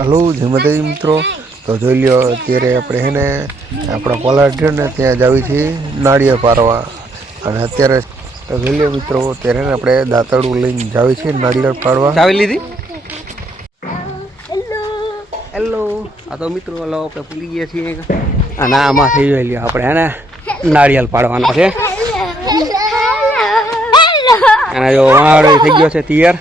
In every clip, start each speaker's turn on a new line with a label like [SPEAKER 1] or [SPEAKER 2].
[SPEAKER 1] Hello જય માતાજી મિત્રો. તો જોઈ લ્યો અત્યારે આપણે હે ને આપણા પલાટ ને ત્યાં જ આવી છીએ નાળિયેર પારવા. અને અત્યારે તો જોઈ લો મિત્રો ત્યારે ને આપણે દાંતરડું લઈને જાવી છીએ નાળિયેર પાડવા
[SPEAKER 2] જાવી લીધી? હેલો આ તો મિત્રો હલો આપણે ભૂલી ગયા છીએ. અને આમાં થઈ જોઈ લ્યો આપણે હે ને નાળિયેર પાડવાના છે. અને જો વાળો થઈ ગયો છે તૈયાર.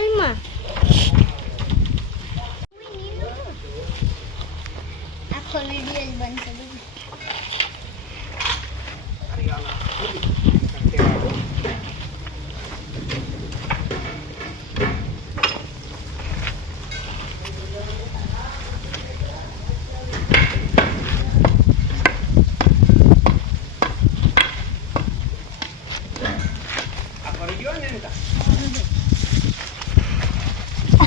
[SPEAKER 3] પલમાં આખો વિડિયો જ બંધ કરી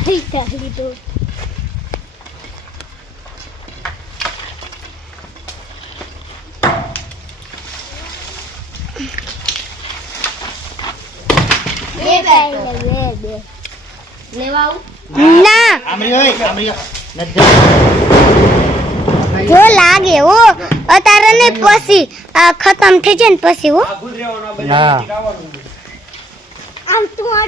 [SPEAKER 3] આઈ તારી તો જો લાગે હો. અતારે ને પછી આ ખતમ થઈ જાય ને પછી હો.
[SPEAKER 2] ના.
[SPEAKER 3] આમ તું આ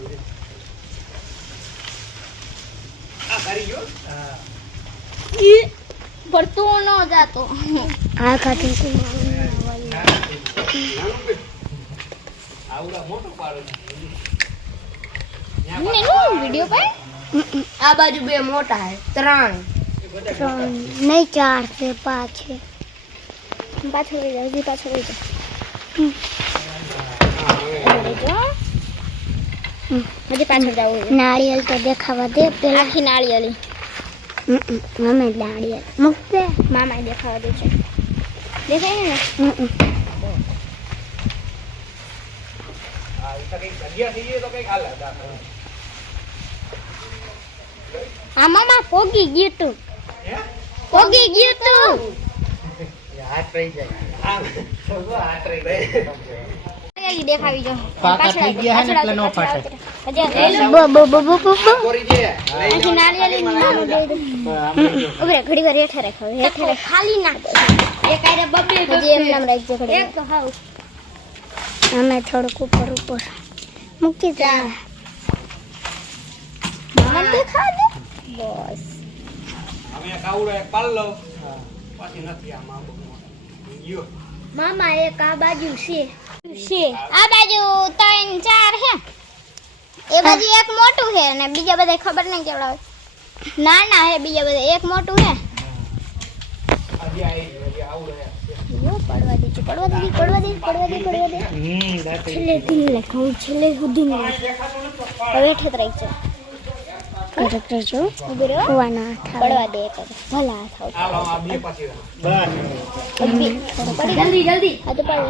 [SPEAKER 3] પડતો ન જાતો આ ખાતી વિડિયો પર આ બાજુ બે મોટા હે ત્રણ ત્રણ નહીં ચાર છે પાંચ છે પાછળ લઈ જાઓ હજી પાછળ લઈ જાઓ હજી પાછળ જાવ નાળિયેર તો દેખાવા દે પેલા આખી નાળિયેરી મમ્મી દાડી મૂકતે મામા દેખાવા દે છે. દેખાય ને? આ મામા પોગી ગયું તું. પોગી ગયું તું. દેખાવી જો. પાછળ ઘડી વાર હેઠે રાખો હેઠે ખાલી ના દે. એક આરે બબે હજી એમ નામ રાખજો ઘડી એક તો હાવ. અમે થોડુંક ઉપર ઉપર. મૂકી દે. મામા બસ. મામા એક આ બાજુ છે. છે. આ બાજુ ત્રણ ચાર હે એ બાજુ એક મોટું છે અને બીજા બધા ખબર નહીં કેવડા હોય. નાના હે બીજા બધા એક મોટું હે યો, પડવા દે છે, પડવા દે પડવા દે પડવા દે પડવા દે. છેલ્લે થી લે કહું છેલ્લે સુધી ને હવે હેઠે જ રહી છે કરેક્ટર જો ઊભી રહો. કુવાના હાથ પડવા દે એક જ. ભલા હાથ આવ જલ્દી જલ્દી. આ તો પડ